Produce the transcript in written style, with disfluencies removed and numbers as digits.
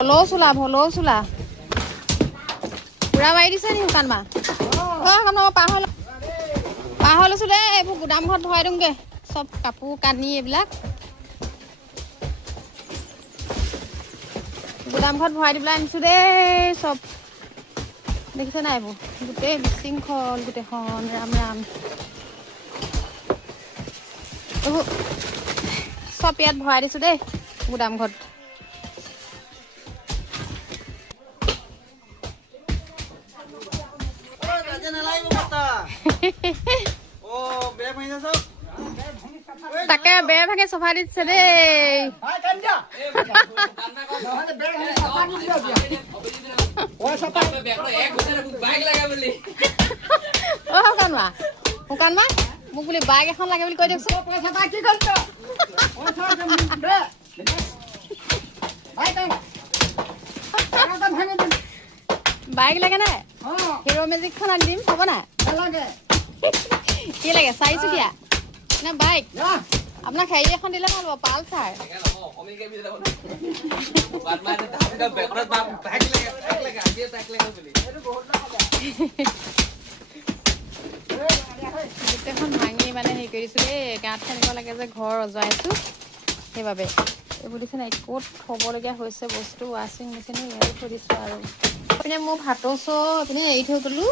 ভলো চোলা পুৰা মাৰি দিছে নি শুকান মা পাৰ হৈ লৈছো দেই এইবোৰ গুদাম ঘৰত ভৰাই দিওঁগে চব কাপোৰ কানি এইবিলাক গুদাম ঘৰত ভৰাই দি পেলাই আনিছো দেই চব দেখিছে নাই এইবোৰ গোটেই বিশৃংখল গোটেইখন ৰাম ৰাম এইবোৰ চব ইয়াত ভৰাই দিছো দেই গুদাম ঘৰত তাকে বেৰ ভাগে চফা দিছে দেই শুকান মা মোক বুলি বাইক এখন লাগে বুলি কৈ দিয়কচোন বাইক লাগে নাই হিৰো মেজিকখন আনি দিম হ'ব নাই কি লাগে চাৰিচকীয়া না বাইক আপোনাক হেৰি এখন দিলে ভাল হ'ব পালচাৰ গোটেইখন ভাঙি মানে হেৰি কৰিছো দেই গাঁত খান্দিব লাগে যে ঘৰ অজুৱাইছো সেইবাবে এইবোৰ দিছে নাই ক'ত থ'বলগীয়া হৈছে বস্তু ৱাশ্বিং মেচিনো ইয়াত থৈ দিছো আৰু এইপিনে মোৰ ভাতৰ চৌ এইপিনে এৰি থৈ গ'লো